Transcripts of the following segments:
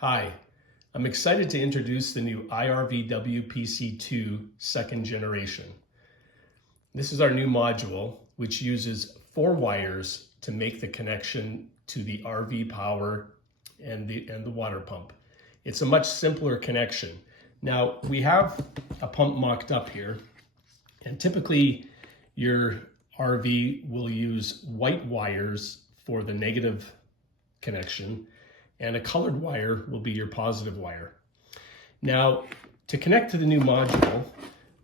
Hi, I'm excited to introduce the new IRVWPC2 second generation. This is our new module, which uses 4 wires to make the connection to the RV power and the water pump. It's a much simpler connection. Now, we have a pump mocked up here, and typically your RV will use white wires for the negative connection, and a colored wire will be your positive wire. Now, to connect to the new module,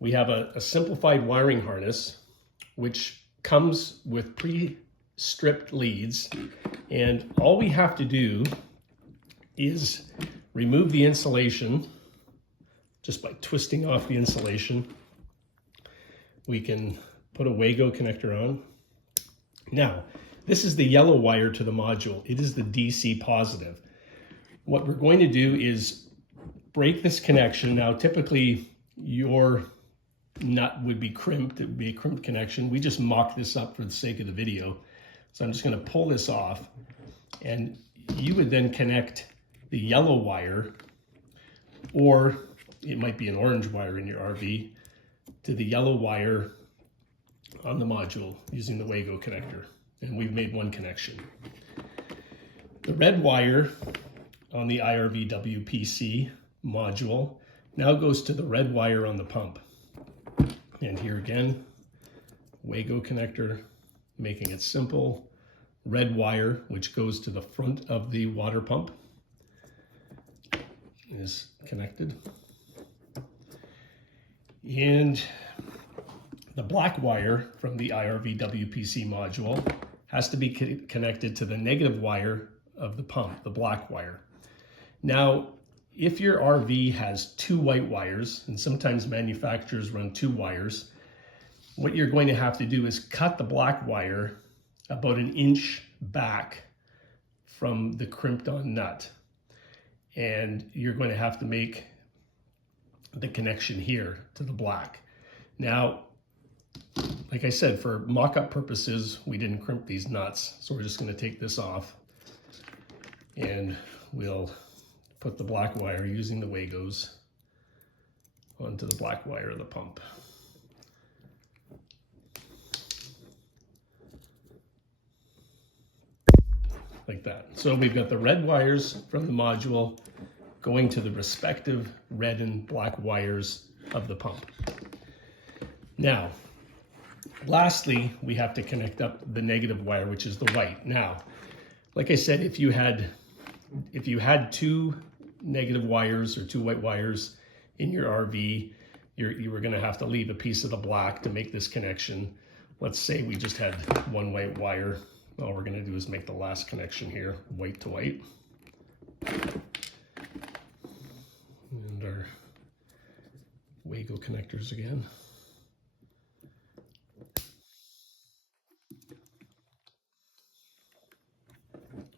we have a simplified wiring harness, which comes with pre-stripped leads, and all we have to do is remove the insulation just by twisting off the insulation. We can put a Wago connector on. Now, this is the yellow wire to the module. It is the DC positive. What we're going to do is break this connection. Now, typically your nut would be crimped. It would be a crimped connection. We just mocked this up for the sake of the video. So I'm just going to pull this off, and you would then connect the yellow wire, or it might be an orange wire in your RV, to the yellow wire on the module using the Wago connector. And we've made one connection. The red wire on the IRVWPC module now goes to the red wire on the pump. And here again, Wago connector, making it simple. Red wire, which goes to the front of the water pump, is connected. And the black wire from the IRVWPC module has to be connected to the negative wire of the pump, the black wire. Now, if your RV has 2 white wires, and sometimes manufacturers run 2 wires, what you're going to have to do is cut the black wire about 1 inch back from the crimped on nut. And you're going to have to make the connection here to the black. Now, like I said, for mock-up purposes, we didn't crimp these nuts, so we're just going to take this off, and we'll put the black wire using the Wagos onto the black wire of the pump. Like that. So we've got the red wires from the module going to the respective red and black wires of the pump. Now, lastly, we have to connect up the negative wire, which is the white. Now, like I said, if you had 2 negative wires or 2 white wires in your RV, you were going to have to leave a piece of the black to make this connection. Let's say we just had 1 white wire. All we're going to do is make the last connection here, white to white. And our Wago connectors again.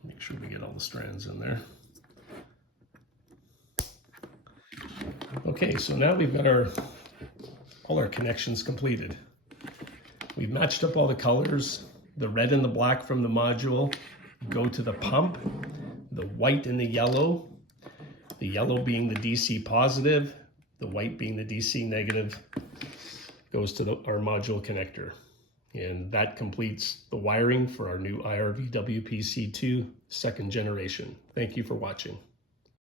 Make sure we get all the strands in there. Okay, so now we've got all our connections completed. We've matched up all the colors. The red and the black from the module go to the pump, the white and the yellow being the DC positive, the white being the DC negative, goes to our module connector. And that completes the wiring for our new IRVWPC2 second generation. Thank you for watching.